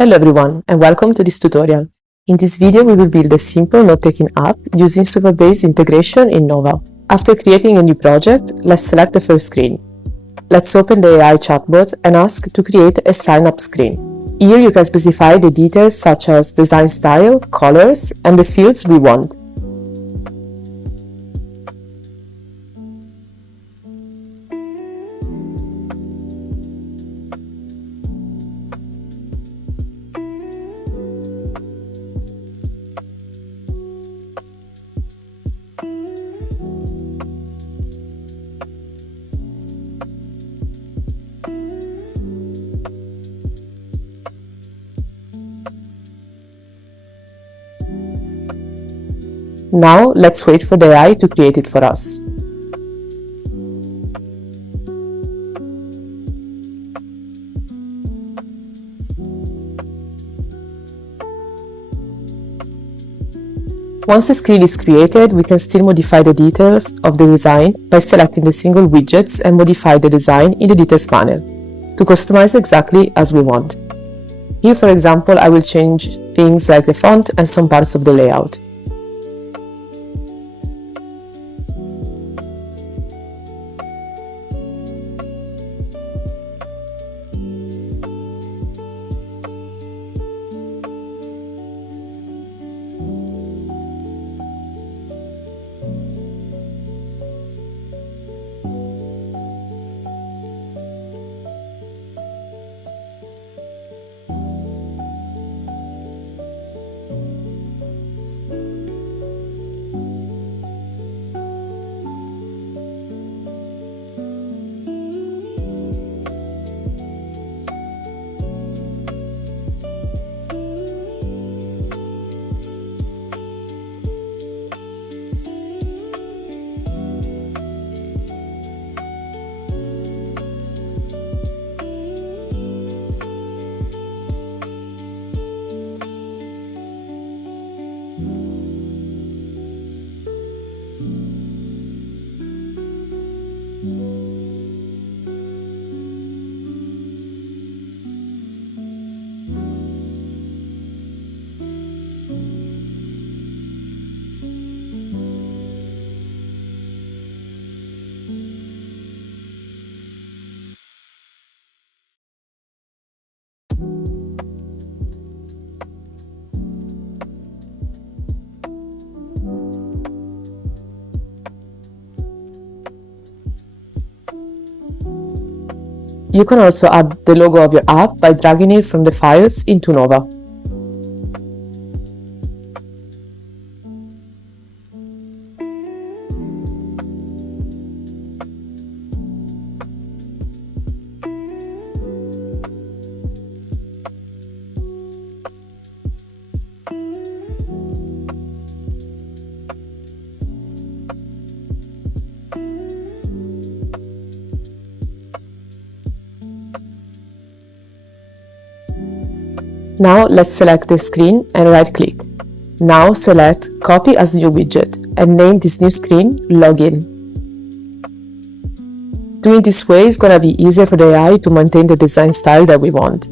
Hello everyone and welcome to this tutorial. In this video we will build a simple note-taking app using Supabase integration in Nowa. After creating a new project, let's select the first screen. Let's open the AI chatbot and ask to create a sign-up screen. Here you can specify the details such as design style, colors, and the fields we want. Now let's wait for the AI to create it for us. Once the screen is created, we can still modify the details of the design by selecting the single widgets and modify the design in the details panel to customize exactly as we want. Here, for example, I will change things like the font and some parts of the layout. You can also add the logo of your app by dragging it from the files into Nowa. Now let's select the screen and right-click. Now select Copy as New Widget and name this new screen Login. Doing this way is gonna be easier for the AI to maintain the design style that we want.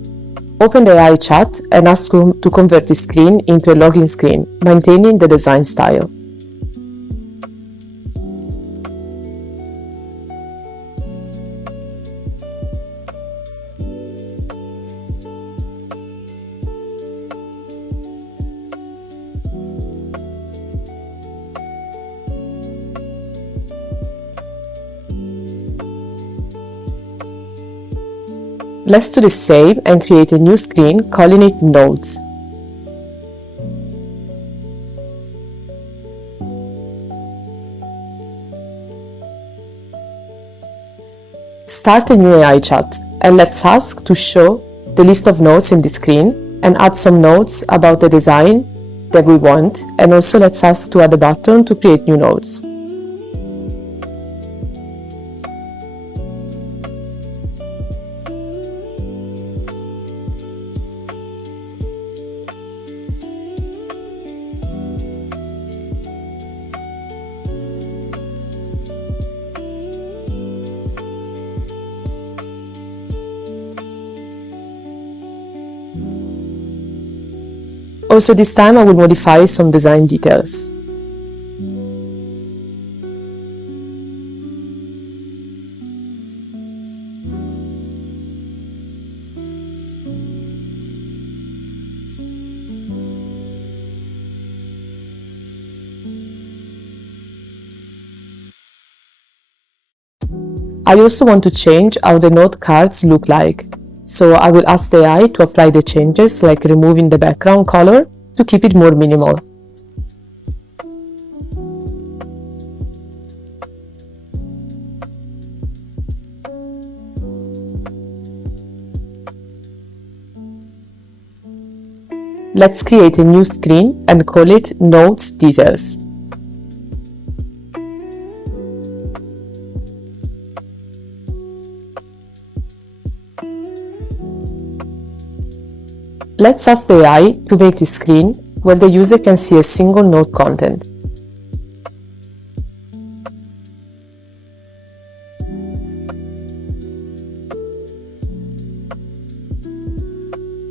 Open the AI chat and ask to convert the screen into a login screen, maintaining the design style. Let's do the same and create a new screen calling it Notes. Start a new AI chat and let's ask to show the list of notes in the screen and add some notes about the design that we want, and also let's ask to add a button to create new notes. Also this time I will modify some design details. I also want to change how the note cards look like. So I will ask the AI to apply the changes, like removing the background color to keep it more minimal. Let's create a new screen and call it Notes Details. Let's ask the AI to make the screen where the user can see a single note content.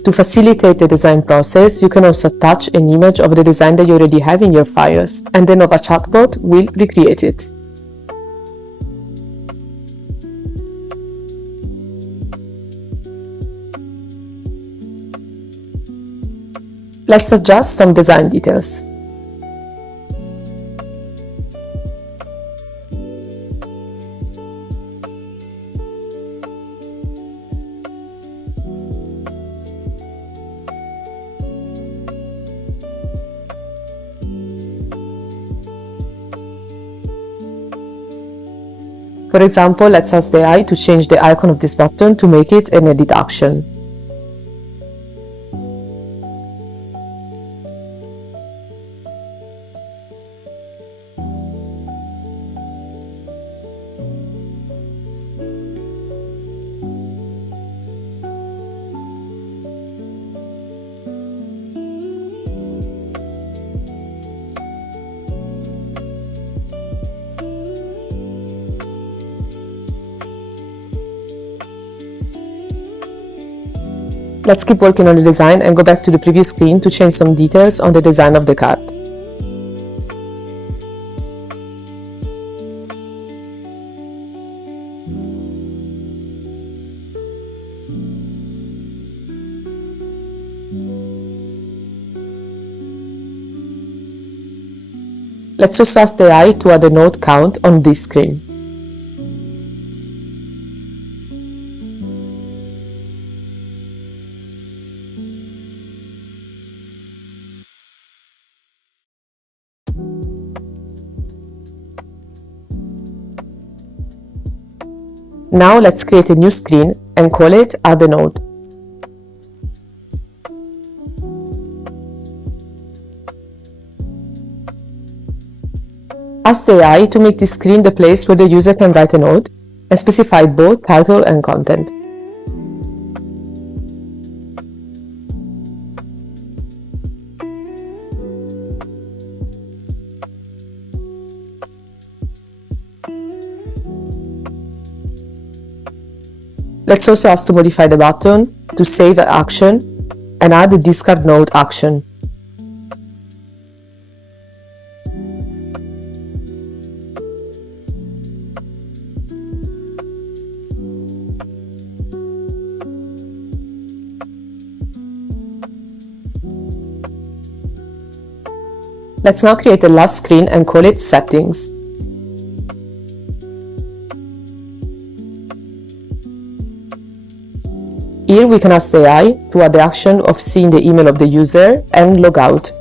To facilitate the design process, you can also attach an image of the design that you already have in your files, and the Nowa chatbot will recreate it. Let's adjust some design details. For example, let's ask the AI to change the icon of this button to make it an edit action. Let's keep working on the design and go back to the previous screen to change some details on the design of the card. Let's also ask the AI to add a note count on this screen. Now let's create a new screen and call it Add a Note. Ask the AI to make this screen the place where the user can write a note and specify both title and content. Let's also ask to modify the button to save an action and add the discard note action. Let's now create a last screen and call it Settings. Here we can ask the AI to add the action of seeing the email of the user and log out.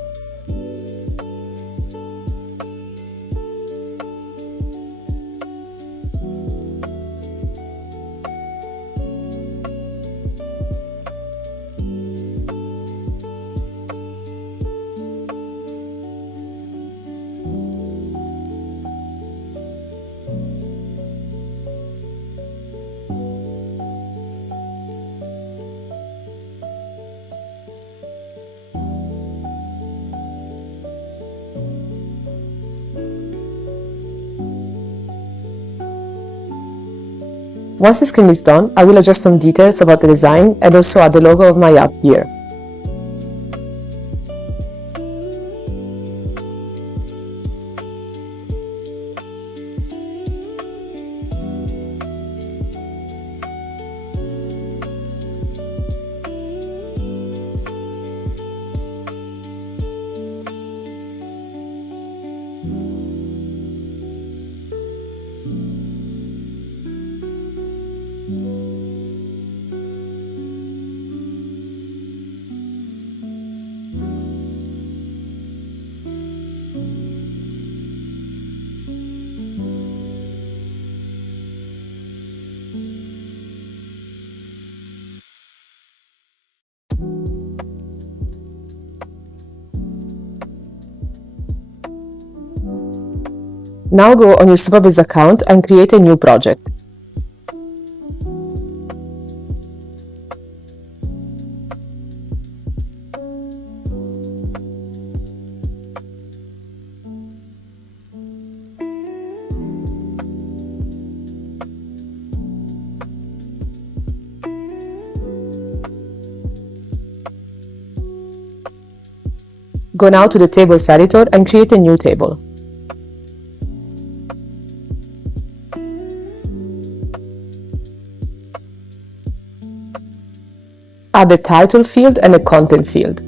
Once the screen is done, I will adjust some details about the design and also add the logo of my app here. Now go on your Supabase account and create a new project. Go now to the Tables editor and create a new table. Add a title field and a content field.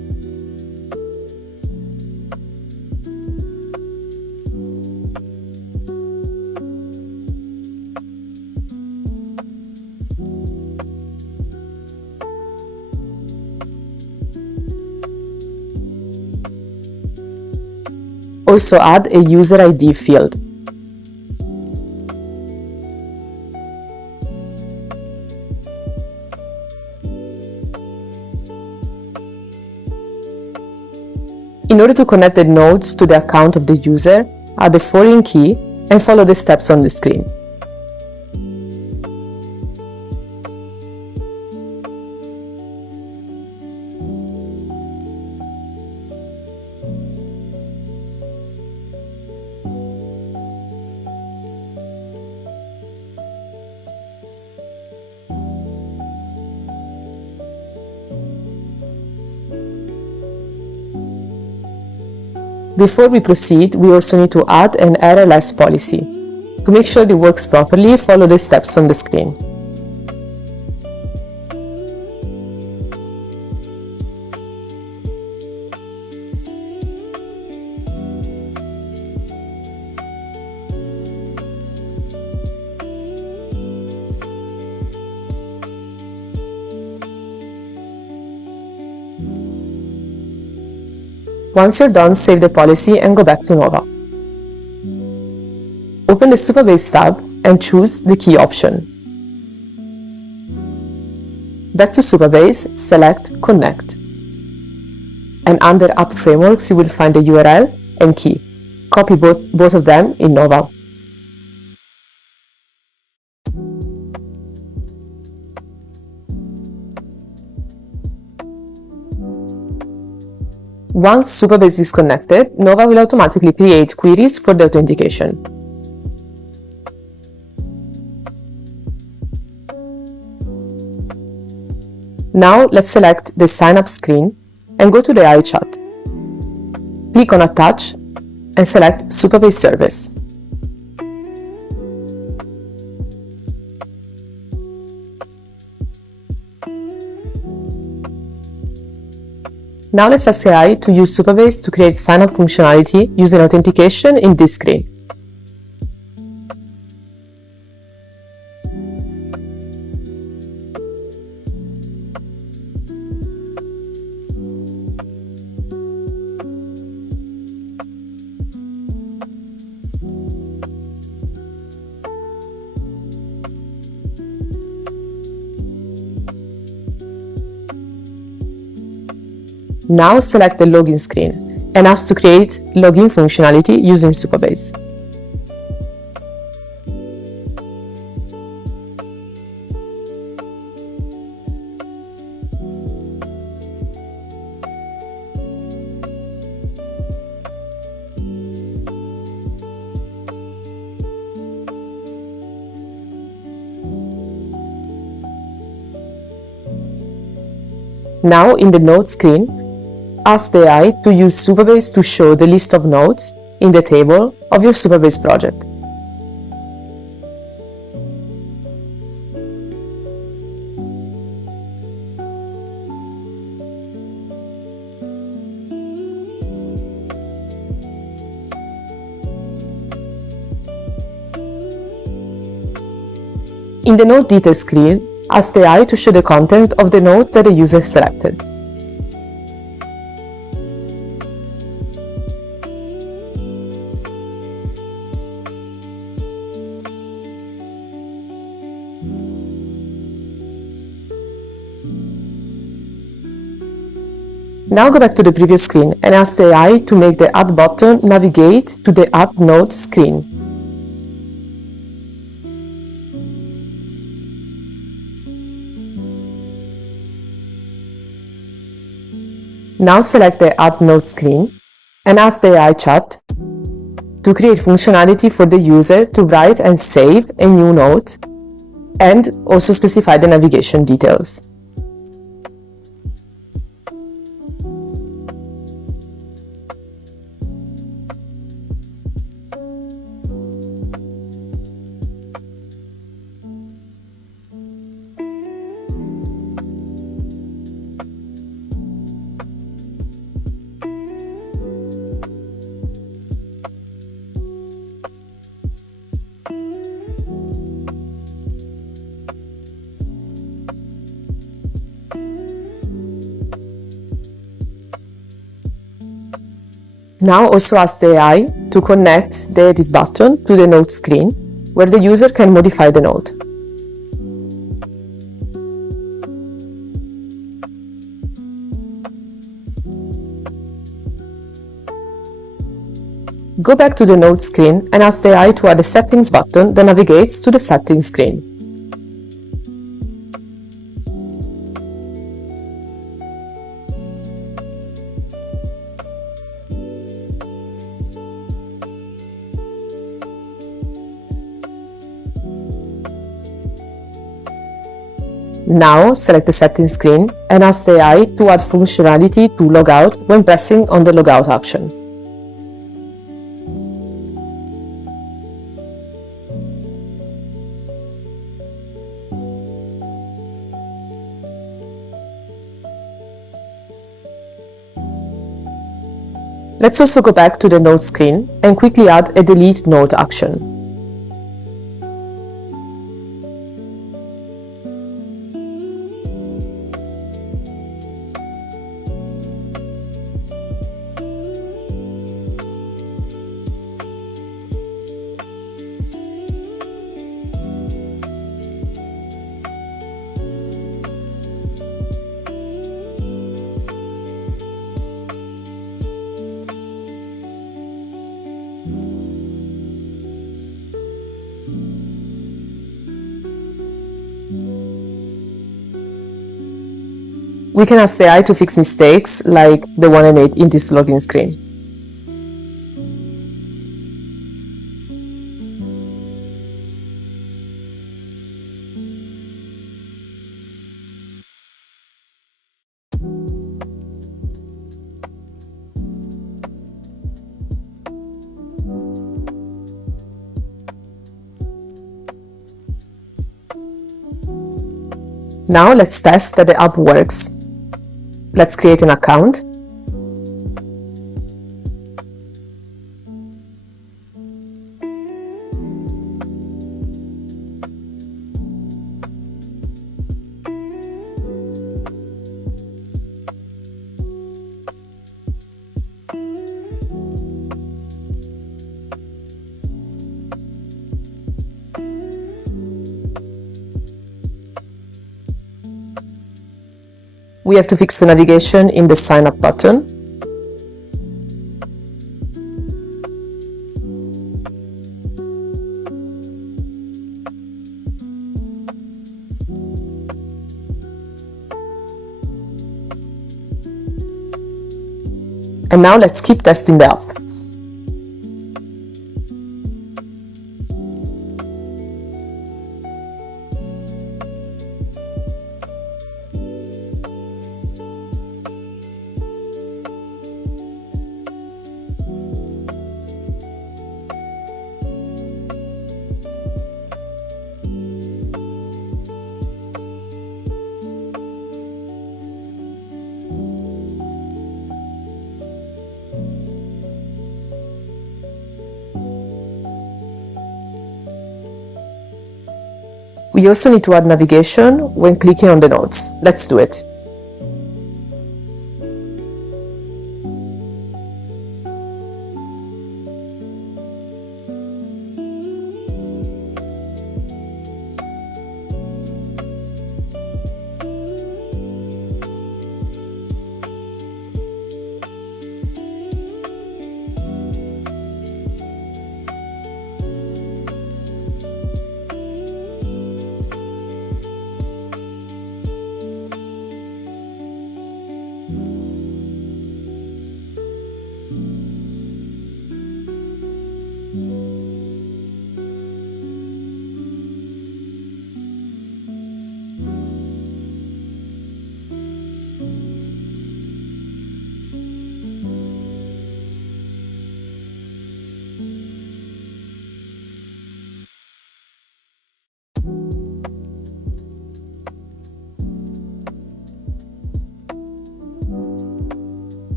Also add a user ID field. In order to connect the nodes to the account of the user, add a foreign key and follow the steps on the screen. Before we proceed, we also need to add an errorless policy. To make sure it works properly, follow the steps on the screen. Once you're done, save the policy and go back to Nowa. Open the Supabase tab and choose the key option. Back to Supabase, select Connect. And under App Frameworks, you will find the URL and key. Copy both of them in Nowa. Once Supabase is connected, Nowa will automatically create queries for the authentication. Now let's select the Sign Up screen and go to the AI chat. Click on Attach and select Supabase Service. Now let's ask AI to use Supabase to create sign-up functionality using authentication in this screen. Now select the login screen and ask to create login functionality using Supabase. Now in the Notes screen, ask the AI to use Supabase to show the list of nodes in the table of your Supabase project. In the Node Details screen, ask the AI to show the content of the node that the user selected. Now go back to the previous screen and ask the AI to make the Add button navigate to the Add Node screen. Now select the Add Note screen and ask the AI chat to create functionality for the user to write and save a new note and also specify the navigation details. Now also ask the AI to connect the Edit button to the note screen, where the user can modify the note. Go back to the note screen and ask the AI to add a Settings button that navigates to the Settings screen. Now select the Settings screen and ask the AI to add functionality to log out when pressing on the logout action. Let's also go back to the Note screen and quickly add a Delete Note action. We can ask the AI to fix mistakes like the one I made in this login screen. Now let's test that the app works. Let's create an account. We have to fix the navigation in the Sign Up button. And now let's keep testing the app. We also need to add navigation when clicking on the notes. Let's do it.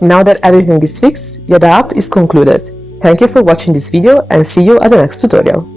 Now that everything is fixed, your app is concluded. Thank you for watching this video and see you at the next tutorial.